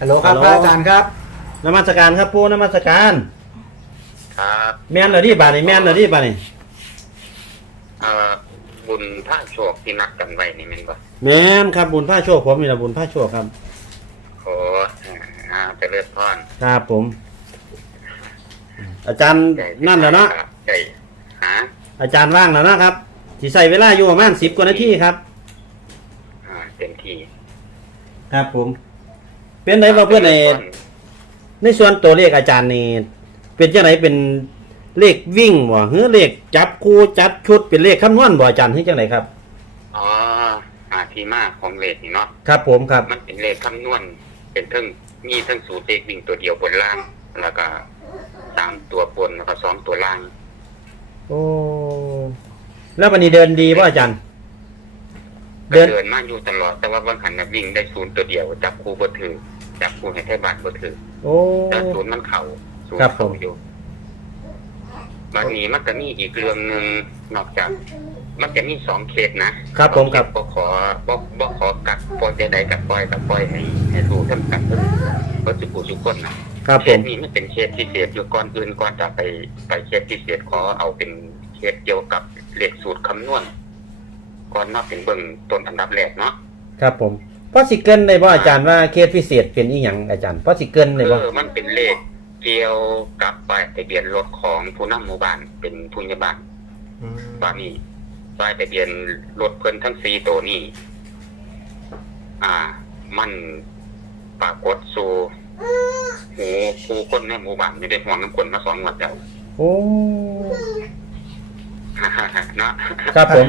ฮัลโหลครับฮัลโหล พระอาจารย์ครับ นมัสการครับปูนมัสการครับแม่นเหรอที่บาดนี่แม่นเหรอที่บาดนี่เอ่อบุญพระโชคที่นัดกันไว้นี่แมันบ่แม่นครับบุญผ้าโชคผมนี่แหละบุญผ้าโชคครับขออ่าเจะเลือดพรครับผม อาจารย์นั่นแหละเนาะใจฮะอาจารย์ว่างแล้วนะครับที่ใส่เวลาอยู่ประมาณสิบกว่านาทีครับ อ่าเต็มที่ครับผม เป็นไรบ่เพื่อนในในส่วนตัวเลขอาจารย์นี่เป็นจังไหนเป็นเลขวิ่งบ่หรือเลขจับคู่จัดชุดเป็นเลขคำนวณบ่อาจารย์หรือจังไหนครับ อ๋ออาที่มาของเลขนี่เนาะครับผมครับ มันเป็นเลขคำนวณเป็นทั้งมีทั้งสูตรเลขวิ่งตัวเดียวบนล่าง แล้วก็สามตัวบนแล้วก็สองตัวล่าง โอ้แล้ววันนี้เดินดีป่ะอาจารย์เดิก็นเดินมาอยู่ตลอดแต่ว่าบางขันน่ะวิ่งได้ศูนย์ตัวเดียวจับคู่บ่ถือ จับคู่ให้ไทยบาทบ่ถือโอ้ แต่ศูนย์มันเข่าศูนครับย์ผมเข่าอยู่บัดนี้มันก็มีอีกเรื่องหนึ่งนอกจาก มันจะมีสองเคสนะครับผมครับ บ่ขอบ่บ่ขอกักปล่อยใจใดกักปล่อยกักปล่อยให้ให้รู้ทำกันเพิ่นเพิ่นสุกุสุคนนะ ครับเคผสมนี้มันเป็นเคสพิเศษอยู่ก่อนอื่นก่อนจะไปไปเคสพิเศษขอเอาเป็นเคสเกี่ยวกับเลขสูตรคำนวณก่อนเนาะเป็นเบิ่งต้นอันดับแรกเนาะครับผม เพราะสิเกินได้ป่ะอาจารย์ว่าเคสพิเศษเป็นอีหยังอาจารย์เพราะสิเกินได้เอป่ะอมันเป็นเลขเกี่ยวกับป้ายทะเบียนรถของผู้นำหมู่บ้านเป็นผู้ใหญ่บ้านบ้านนี้ป้ายทะเบียนรถเพิ่นทั้งสี่ตัวนี้ อ่า มันปรากฏสู่หูผู้คนในหมู่บ้านไม่ได้ห่วงน้ำคนมาสองวันแล้ว โอ้เนาะ ครับผม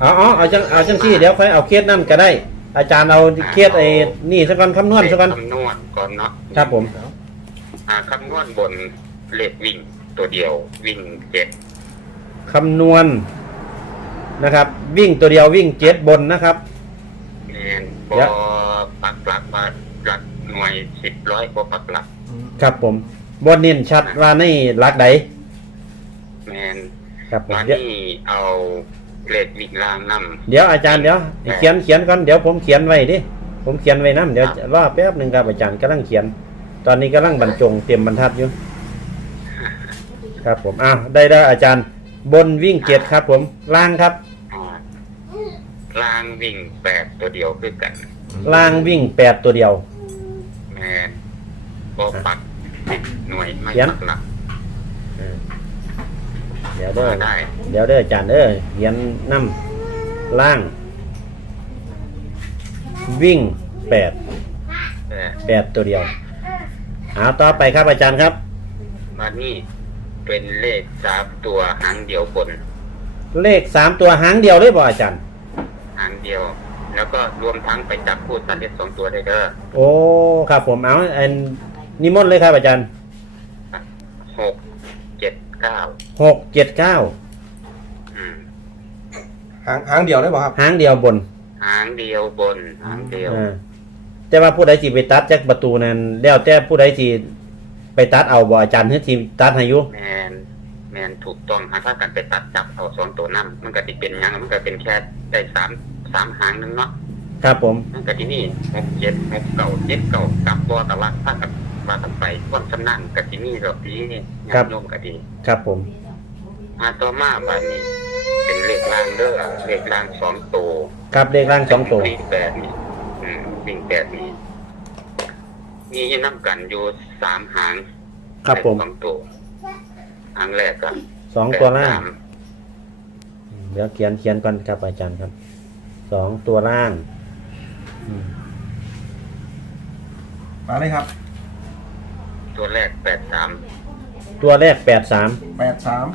เอาเอาเอาจังเอาจังที่เดี๋ยวค่อยเอาเคสนั่นก็ได้ อาจารย์เอาเคสไอ้นี่สักก่อนคำนวณสักก่อนคำนวณก่อนเนาะครับผมอ่าคำนวณบนเลขวิ่งตัวเดียว วิ่งเจ็ดคำนวณนะครับ วิ่งตัวเดียววิ่งเจ็ดบนนะครับแมนบเดี๋อยวปักหลักมาหลักหน่วยสิบร้อยกว่าปักหลัก ครับผมบนเน้นชัดว่าในหลักใดแมนครับผมมาเดี๋ยวนี่เอา เลขวิ่งล่างนำเดี๋ยวอาจารย์เดี๋ยวเขียนเขียนก่อนเดี๋ยวผมเขียนไว้ดิผมเขียนไว้น้ำเดี๋ยวรอแป๊บหนึ่งครับอาจารย์กำลังเขียน ตอนนี้กำลังบรรจงเตรียมบรรทัดอยู่ครับผมอ้าวได้ได้อาจารย์ บนวิ่งเกียรติครับ ผมล่างครับอ่าล่างวิ่งแปดตัวเดียวคือกันล่างวิ่งแปดตัวเดียวแมนบอปักสิบหน่วยไม่เขียนปักหลัก เดี๋ยวเด้อมาได้เดี๋ยวเด้ออาจารย์เด้อเขียนน้ำล่าง วิ่งแปดแต่แปดตัวเดียวเอาต่อไปครับอาจารย์ครับ มานี่เป็นเลขสามตัวหางเดียวบนเลขสามตัวหางเดียวเลยบ่อาจารย์ หางเดียว แล้วก็รวมทั้งไปจับคู่สันเลขสองตัวได้เด้อโอ้ครับผมเอาอันนิมนต์เลยครับอาจารย์หกเจ็ดเก้า หกเจ็ดเก้าอืมหางหางเดียวได้ป่ะครับหางเดียวบนหางเดียวบนหางเดียว อ่าแต่ว่าผู้ใดที่ไปตัดจากประตูนั้นแล้วแต่ผู้ใดที่ไปตัดเอาบ่อาจารย์เฮือที่ตัดให้อยู่แมนแมนถูกต้องหาถ้ากันไปตัดจับเอาสองตัวนั่มันก็ติเป็นหยังมันก็เป็นแค่ได้สามสามหางนึงเนาะครับผม มันก็ที่นี่หกเจ็ดหกเก่าเจ็ดเก่ากลับบ่แต่ว่าถ้ากับมาตั้งไปความชำนาญกับที่นี่ดอกที่นี่งานโยมกับที่ครับผม อาต่อมาบัดนี้ เป็นเลขรางเด้อเลขรางสองตัวครับเลขล่างสองตัววิ่งแปดนี่อืมวิ่งแปดนี่มีให้น้ำกันอยู่สามหางครับผมสองตัวหางแรกก็สองตัวล่างแปดสมเดี๋ยวเขียนเขียนก่อนครับอาจารย์ครับสองตัวล่างอืมมาเลยครับตัวแรกแปดสามตัวแรกแปดสาม แปดสาม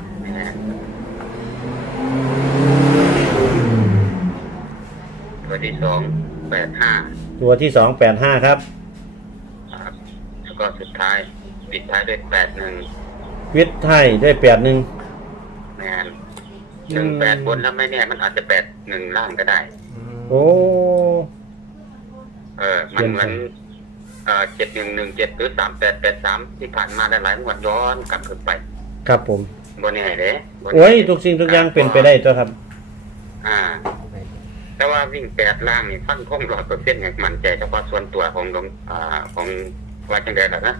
ตัวที่สองแปดห้าตัวที่สองแปดห้าครับ ครับ แล้วก็สุดท้ายปิดท้ายด้วยแปดหนึ่งวิทย์ไทยด้วยแปดหนึ่ง แมนหนึ่งแปดบนแล้วไม่แน่มันอาจจะแปดหนึ่งล่างก็ได้ โอ้ เออ มันเหมือนเอ่อเจ็ดหนึ่งหนึ่งเจ็ดหรือสามแปดแปดสามที่ผ่านมาหลายๆงวดย้อนกลับขึ้นไป ครับผม บนแน่เด้บ่แน่โอ้ยทุกสิ่งทุกอย่างเป็นไปได้ตัวครับ อ่าไปแต่ว่าวิ่งแปดล่างนี่ฟันคงร้อยเปอร์เซ็นต์อย่างมั่นใจเฉพาะส่วนตัวของหลวงอ่าของว่าจังไดล่ะนะ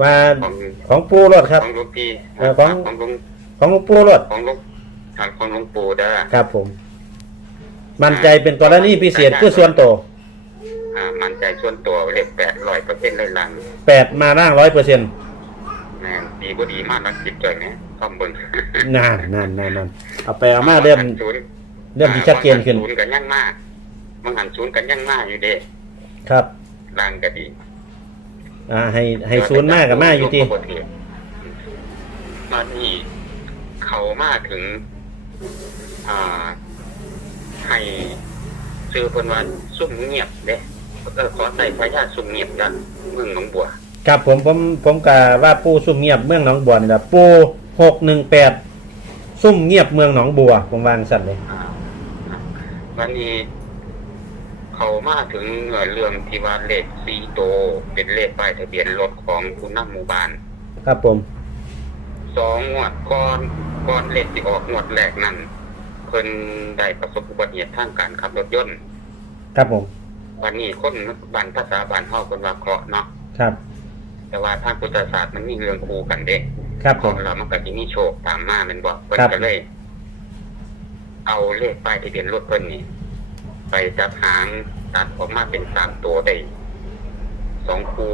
ว่าของของปูรถครับ ของหลวงพี่เออของ ของหลวงของหลวงปูรถของหลวงทางของหลวงปู่เด้อครับผม มั่นใจเป็นกรณีพิเศษคือส่วนตัวอ่า มั่นใจส่วนตัวเลขแปดร้อยเปอร์เซ็นต์เลยล่างแปดมาล่างร้อยเปอร์เซ็นต์แม่นดีบ่ดีมากนักสิบจ่อยไหมข้อมบนนานนานนานนานเอาไปเอามาเริ่มศูนย์เริ่มที่ชัดเจนขึ้น ศูนย์กันยังมากมันหันศูนย์กันยังมากอยู่เด้ครับ ล่างก็ดีอ่าให้ให้ศูนย์มากกับมาอยู่ที่มานี่เขามาถึง อ่า ให้ซื้อเพิ่นว่าซุ่มเงียบเด้เออขอใส่พญาซุ่มเงียบนะเมืองหนองบัว ครับผมผมผมกะว่าปูซุ่มเงียบเมืองหนองบัวนี่แหละปูหกหนึ่งแปดซุ่มเงียบเมืองหนองบัวผมวางสั่นเลยอ่าวันนี้ เขามาถึงเรื่องที่ว่าเลขซีโตวเป็นเลขป้ายทะเบียนรถของผู้นำหมู่บ้าน ครับผมสองงวดก่อนก่อนเลขที่ออกงวดแรกนั้นเพิ่นได้ประสบอุบัติเหตุทางการขับรถยนต์ ครับผมวันนี้คนบ้านภาษาบ้านเฮาเพิ่นว่าเคราะห์เนาะ ครับ แต่ว่าทางพุทธศาสตร์มันมีเรื่องคู่กันเด้ครับขผองมเรามันก็สิมีโชคตามมาแมันบอกเพิ่นครับ ก็เลย เอาเลขป้ายทะเบียนรถเพิ่นนี่ไปจับหางตัดออกมาเป็นสามตัวได้สองคู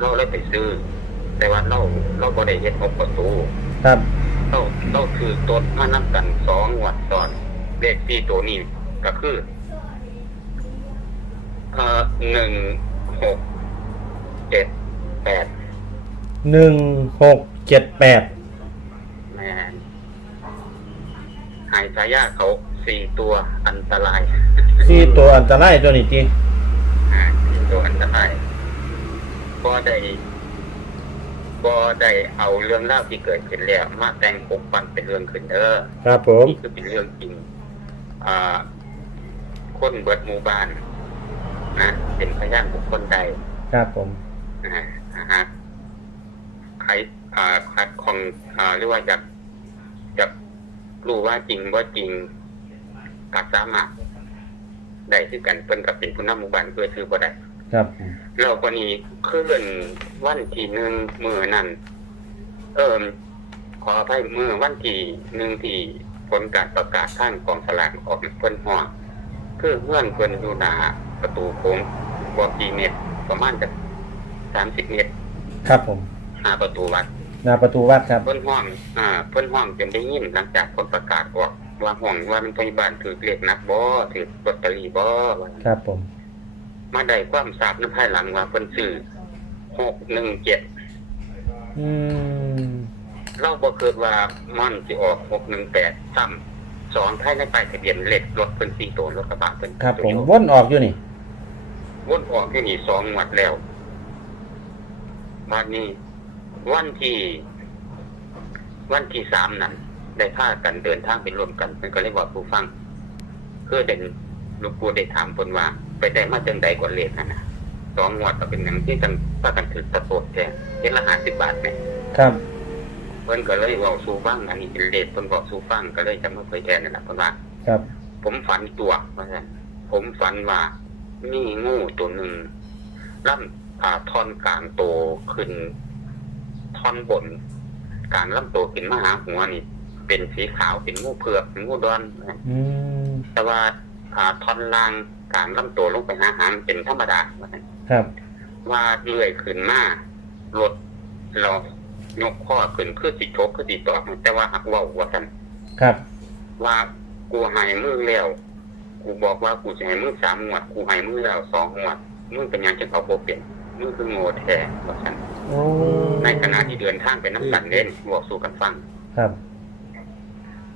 เราเลยไปซื้อ แต่ว่าเราเราบ่ได้เฮ็ดหกประตู ครับเราเราคือต้นมานับกันสองงวัดตอนเลขที่ตัวนี้ก็คือ เอ่อหนึ่งหกเจ็ด แปดหนึ่งหกเจ็ดแปดแมนหายสายาเขาสี่ตัวอันตรายที่ตัวอันตรายตัวนี้จริงอ่าสี่ตัวอันตราย ก็ได้ ก็ได้เอาเรื่องเล่าวที่เกิดขึ้นแล้ว มาแต่งปกปันเป็นเรื่องขึ้นเด้อครับผม นี่คือเป็นเรื่องจริง อ่า คนเบิดหมู่บ้านนะเป็นพยานบุคคลใด ครับผมนะ ฮะนะฮะใครอ่าคัดของอ่าหรือว่าจะจะรู้ว่าจริงว่าจริงกัสามารถได้คือกันเพิ่นกับเป็นผู้นำหมู่บ้านเพื่อซื้อบ่ได้ครับเราก็นี้เคลื่อนวันที่หนึ่งมือนั่นเอิมขออภัยมือวันที่หนึ่งที่ผลการประกาศข้างกองสลากออกเพิ่นหัวคือเพื่อนเพิ่นอยู่หน้าประตูโค้งกว่ากี่เมตรประมาณจะสามสิบเมตร ครับผมหน้าประตูวัดหน้าประตูวัดครับ เพิ่นห้องอ่าเพิ่นห้องจนได้ยินหลังจากผลประกาศออกว่าห้องว่ามันพยาบาลถือเรียกนักบ่ถือลอตเตอรี่บ่ว่าครับผม มาได้ความทราบในภายหลังว่าเพิ่นซื้อหกหนึ่งเจ็ดอืมเราบ่คิดว่ามันสิออกหกหนึ่งแปดซ้ำสองท้ายในป้ายทะเบียนเลขรถเพิ่นสี่ตัวรถกระบะเพิ่นครับผมโตโยวนออกอยู่นี่ วนออกที่นี่สองงวัดแล้ว วันนี้ วันที่ วันที่สามนั้นได้พากันเดินทางไปรวมกันเพิ่นก็เลยบอกผู้ฟัง เพื่อเด่นลูกปูได้ถามเพิ่นว่า ไปได้มาจังใดกว่าเลขนั่นนะสองงวดก็เป็นหนังที่จังพากันถือตะโพดแท้เฮ็ดละห้าสิบบาทไหมครับเพิ่นก็เลยเว้าสู่ฟังอันนี้เป็นเลขเพิ่นบอกสู่ฟังก็เลยจะมาเผยแพร่นั่นแหละเพิ่นว่าครับ ผมฝันตัวว่าซั่นผมฝันว่ามีงูตัวหนึ่งล่ำ อ่าท่อนกลางโตขึ้น ท่อนบนกลางลำโตวขึ้นมาหาหัวนี่ เป็นสีขาวเป็นงูเผือกเป็นงูดอนอืมแต่ว่าอ่าท่อนล่างกลางลำตัวลงไปหาหางเป็นธรรมดาว่าซั่นครับ ว่าเลื่อยขึ้นมารถเรายกข้อขึ้นคือสิโชกคือสิตอกแต่ว่าหักเว้าว่าซั่นครับ ว่ากูใหายมือแล้วกูบอกว่ากูจะให้มือสามหมวดกูใหายมือแล้วสองหมวดมึงเป็นหยังจะเอาโปเปลี่ยน มึงคือโง่แท้ว่าฉันโอ้ในขณะที่เดินทางไปน้ำกันเล่นบอกสู่กันฟังครับ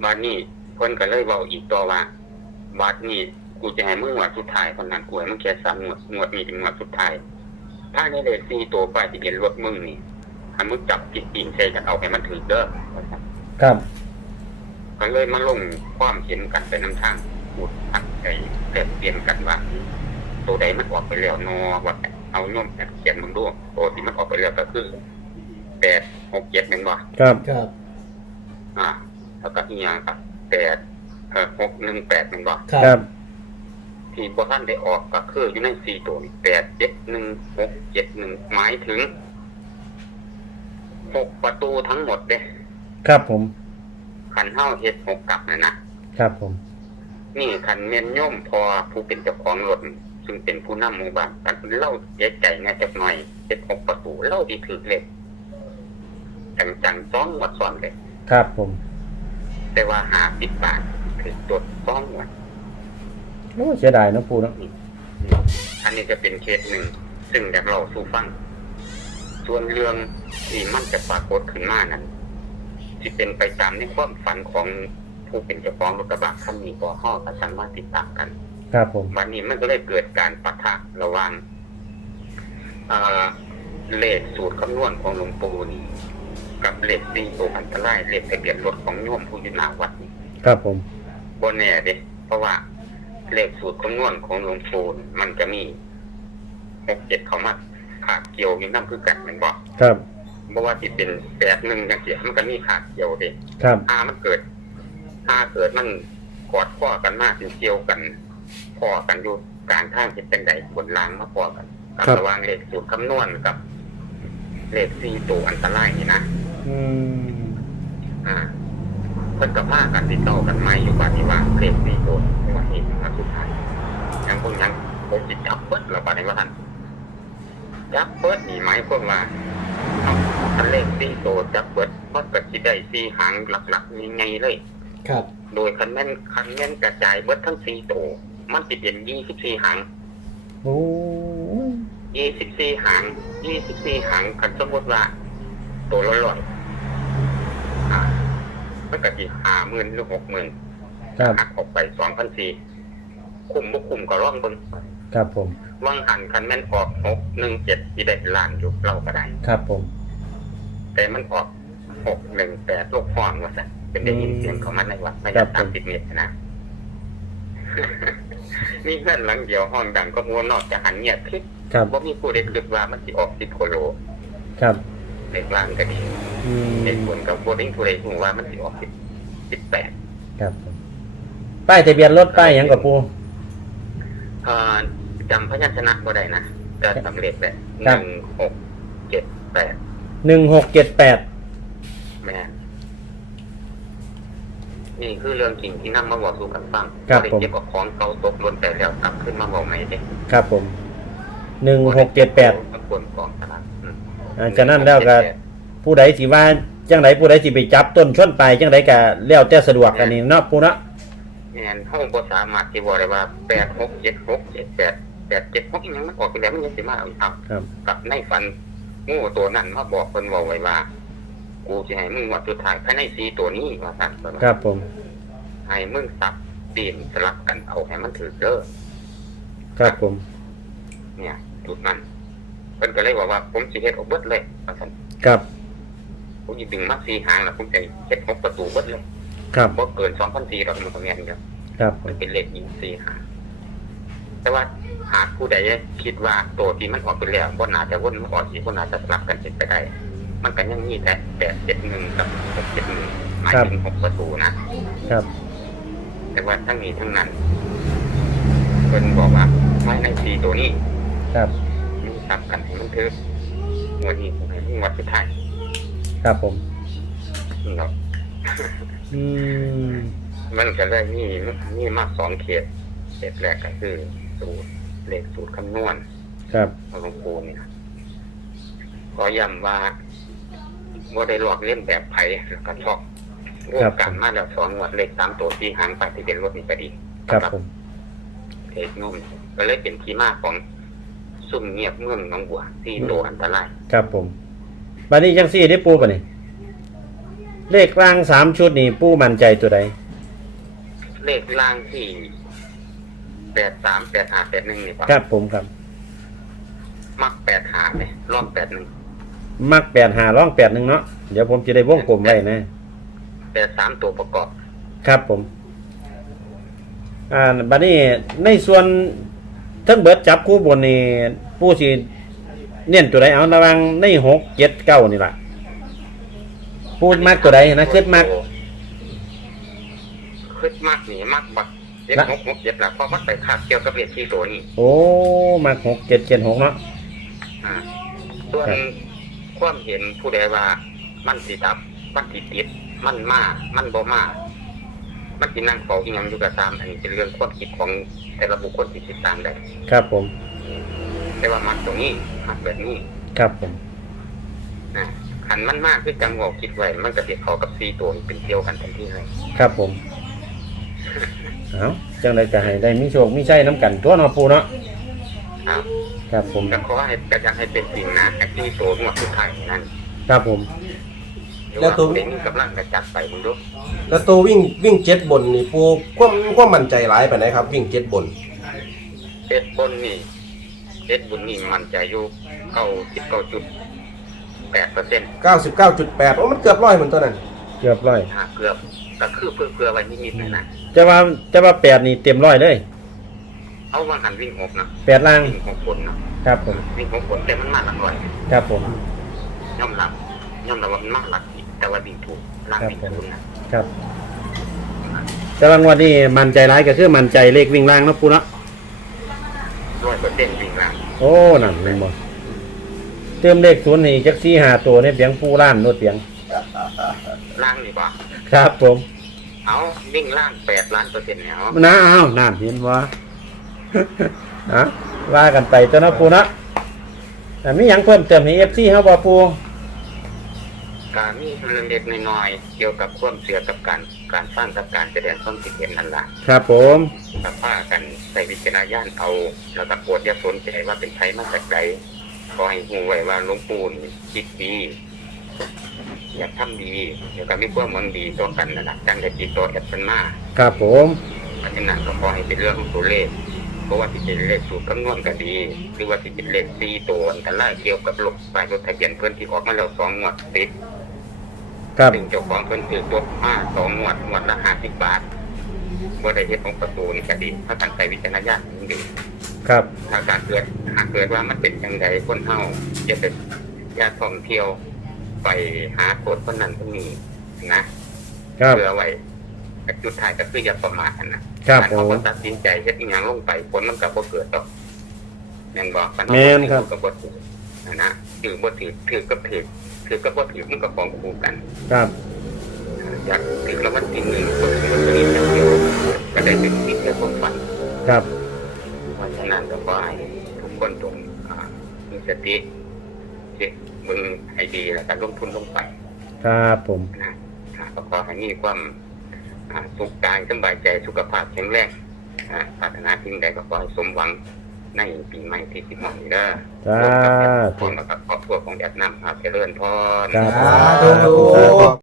บาดนี้คนก็เลยบอกอีกต่อว่าบาดนี้กูจะให้มึงหมวดสุดท้ายคนนั้นกูให้มึงแค่สามหมวดหมวดนี้เป็นหมวดสุดท้ายถ้าในเลขสี่ตัวไปที่เป็นรถมึงนี่ให้มึงจับกินปีนเซกันเอาให้มันถือเด้อว่าซั่นครับก็เลยมาลงความเห็นกันไปน้ำทางพูดทักใจแลกเปลี่ยนกันว่าตัวใดมันออกไปแล้วนอว่า เอาโย่อมเขียนมึงดูตัวที่มันออกไปแล้วก็คือแปดหกเจ็ดเป็นบ่ครับครับอ่าแล้วก็อีกอย่างกับแปดเอ่อหกหนึ่งแปดเป็นบ่ครัครับบที่บ่ท่านได้ออกก็คืออยู่ในสี่ตัวนี่แปดเจ็ดหนึ่งหกเจ็ดหนึ่งหมายถึงหกประตูทั้งหมดเด้ครับผมขันเฮ้าเฮ็ดหกกลับนะนะครับผม นี่ขันเมียนย่อมพอผู้เป็นเจ้าของรถ ซึ่งเป็นผู้นำหมู่บ้านกันเล่าเสียใจไงจักหน่อยเฮ็ดหกประตูเล่าดีถือเลยจังจังๆซ้อนหมดซ้อนเลยครับผม แต่ว่าหาสิบบาทคือตดซ้อนหมดโอ้เสียดายเนาะปูเนาะอันนี้จะเป็นเคสหนึ่ง ซึ่งอยากเราสู่ฟัง ส่วนเรื่องที่มันจะปรากฏขึ้นมานั้นที่เป็นไปตามในความฝันของผู้เป็นเจ้าของรถกระบะคันนี้ก็ห้อกับสันมาติดตามกัน ครับผมวันนี้มันก็เลยเกิดการปะทะระหว่างเอ่อเลขสูตรคำนวณของหลวงปู่นี่ กับเลขสี่ตัวอันตรายเลขทะเบียนรถของโยมผู้อยุนาวัดนี่ครับผมบนแน่เด้เพราะว่าเลขสูตรคำนวณของหลวงปู่นี่มันจะมีหกเจ็ดเขามาขาดเกี่ยวอยู่นั่นคือกันแมันบอกครับเพราะว่าที่เป็นแปดหนึ่งอย่างเสียมันก็มีขาดเกี่ยวเด้ครับถ้ามันเกิดถ้าเกิดมันกอดข้อกันมากเป็นเกี่ยวกันพ อกันอยู่กลารทางจะเป็นใดบนรางมาพอกันกับระหว่างเลขสูตรคำนวณกับเลขสี่ตัวอันตรายนี่นะอืมอ่าเพิ่นกับมากันติดต่อกันไหมอยู่บ้านที่ว่าเลขสี่ตัวในวันนี้มาสุดท้ายยังพวกยังผมจิตจับเปิดเราบ้านนี้ว่าท่านจับเปิดนี่ไหมพวกว่าเอาอันเลขสี่ตัวจับเปิดเพราะกิดสิได้สี่หางหลักๆยังไงเลย ครับ โดยคันแม่นคันแม่นกระจายเบิดทั้งสี่ตัว มันสิเป็นยี่สิบสี่หางโอ้ยี่สิบสี่หางยี่สิบสี่หางคันสมมติว่า ตัวละร้อยอ่ามันก็สิห้าหมื่นหรือหกหมื่นครับหักออกไปสองพันสี่คุ้มบ่คุ้มก็ร่องเบิ่งครับผมว่างหันคันแม่นออกหกหนึ่งเจ็ดที่ได้ล้านอยู่เราก็ได้ครับผม แต่มันออกหกหนึ่งแปดลูกฟองว่าสันเป็นได้ยินเสียงของมันในวัดไม่ได้ตามติดเน็ตนะ มีเพื่อนหลังเดียวห้องดังก็มัวนอกจะหันเงียบคลิปครับว่ามีผู้เด็กคิดว่ามันสิออกสิบโคโลครับเด็กล่างก็ดีอืมเด็กบนกับโบดิ้งผู้เด็กหูว่ามันสิออกสิบสิบแปดครับผมป้ายทะเบียนรถป้ายหยังกับปู เอ่อจำพยัญชนะก็ได้นะจะสำเร็จแหละหครับ นึ่งหกเจ็ดแปดหนึ่งหกเจ็ดแปดแม่น นี่คือเรื่องจริงที่นำมาบอกสู่กันฟังครับได้ผม เก็บกับของเก่าตกหล่นไปแล้วกลับขึ้นมาบอกใหม่เด้ครับผมหนึ่งหกเจ็ดแปดมันควรกองตลาดอืมอ่าฉะนั้นแล้วก็ผู้ใดสิว่าจังไดผู้ใดสิไปจับต้นชนปลายจังไดก็แล้วแต่สะดวกกันนี่เนาะปูเนาะแม่นห้องบ่สามารถที่บอกได้ว่าแปดหกเจ็ดหกเจ็ดแปดแปดเจ็ดหกอีหยังมันออกไปแล้วมันยังสิมาเอาอีกเอาครับ กับในฝันงูตัวนั้นมาบอกเพิ่นบอกไว้ว่า กูจะให้มึงวัดสุดท้ายภายในสีตัวนี้ว่าสั่นเพิ่นว่าครับผมให้มึงสับตีนสลับกันเอาให้มันถือเด้อครับผม เนี่ยจุดนั้นเพิ่นก็เลยบอกว่าผมสิเฮ็ดออกเบิดเลยว่าซั่นครับผมสิดึงมาสีหางแล้วผมจะเฮ็ดหกประตูเบิดเลยครับบ่เกิน2,400ดอกมันก็แม่นครับครับผมัมนเป็นเลขยิงสี่หางแต่ว่าหากผู้ใดคิดว่าตัวที่มันออกไปแล้วบ่น่าจะวนมาออกสิบ่น่าจะสลับกันเป็นไปได้ มันก็ยังมีแต่871กับ671หมายถึงหกประตูนะครับ แต่ว่าทั้งนี้ทั้งนั้นเพิ่นบอกว่าภายในสี่ตัวนี้ครับมีสับกันให้มันถือวันนี้ผมให้มึงวัดสุดท้ายครับผมนี่เนาะอืมมันก็เลยมีมีมาสองเขตเขตแรกก็คือสูตรเลขสูตรคำนวณ ครับของหลวงปู่นี่นะขอย้ำว่า ว่าได้หลอกเล่นแบบไผ่แล้วก็ชอบร่วมกันมาแล้วสองงวดเลขสามตัวที่หางไปที่เป็นรถนี่ก็ดีครับผมเทคนุ่มก็เลยเป็นที่มาของซุ่มเงียบเมืองหนองบัวที่โตอันตรายครับผมบัดนี้จังซี่ได้ปูป่ะนี่เลขกลางสามชุดนี่ปูมั่นใจตัวใดเลขล่างที่แปดสามแปดห้าแปดหนึ่งนี่ป่ะครับผมครับ มักแปดหาเลยรอบแปดหนึ่ง มักแปดหาร่องแปดหนึ่งเนาะเดี๋ยวผมจะได้วงกลมไว้นะแปดสามตัวประกอบครับผม อ่าบัดนี้ในส่วนเทั้งเบิดจับคู่บนนี่ผู้สิเน้นตัวใดเอาระหวังในหกเจ็ดเก้านี่ล่ะพูดมากตัวใดนะคิดมาก ขึ้นมากนี่มากบักเจ็ดหกหกเจ็ดละเพราะมันไปขาดเกี่ยวกับเลขที่ตัวนี้โอ้มาหกเจ็ดเจ็ดหกเนาะ อ่าส่วน ครับความเห็นผู้ใดว่า มันสิดับ มันสิติด มันมา มันบ่มา มันสินั่งเฝ้าอีหยังอยู่กับตาม อันนี้เป็นเรื่องความคิดของแต่ละบุคคลที่ติดตามได้ ครับผม แต่ว่ามันตรงนี้มันแบบนี้ครับผมนะขันมันมากคือจังหวะคิดไว้มันก็เดียเขากับซีตัวเป็นเดียวกันทันทีเลยครับผม เอาจังไดก็ให้ได้มีโชคมีชัยน้ำกันตัวเนาะปูเนาะครับ ครับผม แต่ขอให้กระยังให้เป็นจริงนะไอ้ซีตัวงวดสุดท้ายนั่นครับผมหรือว่าผู้ใดมีกำลังกระจัดไปมึงดูแล้วตัววิ่งวิ่งเจ็ดบนนี่ปูความความมั่นใจหลายไปไหนครับ วิ่งเจ็ดบนเจ็ดบนนี่เจ็ดบุญนี่มันใจะอยู่เก้าสิบเก้าจุดแปดเปอร์เซ็นต์เก้าสิบเก้าจุดแปดโอ้มันเกือบร้อยเหมือนตัวนั้นเกือบร้อย เกือบก็คือเพื่อเพื่อไว้นิดๆนะนะจะว่าจะว่าแปดนี่เต็มร้อยเลย เอาวางหันวิ่งหกนะแปดล่างวิ่งหกคนนะครับผมวิ่งหกคนแต่มันมากหลักร้อยครับผมย่อมรับย่อมรับว่ามันมากหลักสิบแต่ว่าวิ่งถูกล่างวิ่งศูนย์นะครับ แต่ว่างวดนี้มันใจร้ายก็คือมันใจเลขวิ่งล่างเนาะปูเนาะร้อยเปอร์เซ็นต์วิ่งล่างโอ้นั่นแม่นบ่เติมเลขศูนย์นี่จักสี่ห้าตัวในเพียงปูล้านโนดเพียงล่างนี่ป่ะครับผมเอาวิ่งล่างแปดล้านเปอร์เซ็นต์เนี่ยเอาน้าอ้าวนั่นเห็นว่า อะว่ากันไปตัวเนาะปูเนาะแต่มีหยังเพิ่มเติมให้ FC เฮาบ่ปูการมีเรื่องเล็กๆน้อยๆเกี่ยวกับความเสื่อกับการการสร้างกับการแสดงความคิดเห็นนั่นล่ะครับผมกับผ้ากันใส่วิจารณญาณเอาแล้วก็โปรดอย่าสนใจว่าเป็นใครมาจากใดขอให้หูไว้ว่าหลวงปู่นี่คิดดี อยากทำดีเดี๋ยวก็มีความหวังดีต่อกันนั่นแหละจังได้ติดต่อแอดเป็นมาครับผมเพราะฉะนั้นก็ขอให้เป็นเรื่องของตัวเลข เพราะว่าที่เป็นเลขสูตรคำนวณก็ดี หรือว่าที่เป็นเลขสี่ตัวอันตรายเกี่ยวกับรถป้ายรถทะเบียนเพื่อนที่ออกมาแล้วสองงวดติดครับซึ่งเจ้าของเพิ่นถือตัวมาสองงวดงวดละห้าสิบบาทว่าได้เฮ็ดของประตูนี่ก็ดีถ้าการใส่วิจารณญาณมันดีครับถ้าการเกิดหากเกิดว่ามันเป็นจังไดคนเฮาจะเป็นญาติท่องเที่ยวไปหาโคตรคนนั้นคนนี้นะครับเพื่อไว้ กับจุดท้ายก็คืออย่าประมาทกันนะครับการผมเขาบ่ตัดสินใจเฮ็ดอีหยังลงไปผลมันก็บ่เกิดดอกแม่นบ่ปัญหาแม่นครับก็บ่ถูกนะนะถือบ่ถือถือก็ถือถือก็บ่ถือมันก็ของคู่กัน ครับอยากถือแล้วมันทีหนึ่งคนถือลอตเตอรี่อย่างเดียวก็ได้เป็นสิทธิ์ในความฝันครับเพราะฉะนั้นก็ขอให้ทุกคนจงอ่ามีสติเช็คมึงให้ดีแล้วก็ลงทุนลงไป ครับผมนะอ่าก็ขอให้มีความอ่า สุขกายสบายใจสุขภาพแข็งแรงอ่าปรารถนาสิ่งใดก็ขอให้สมหวังในปีใหม่ที่สิบหกนี้เด้อสาพธุร้อมกับครอบครัวของแดดน้ำอาเจริญพรครับสาธุ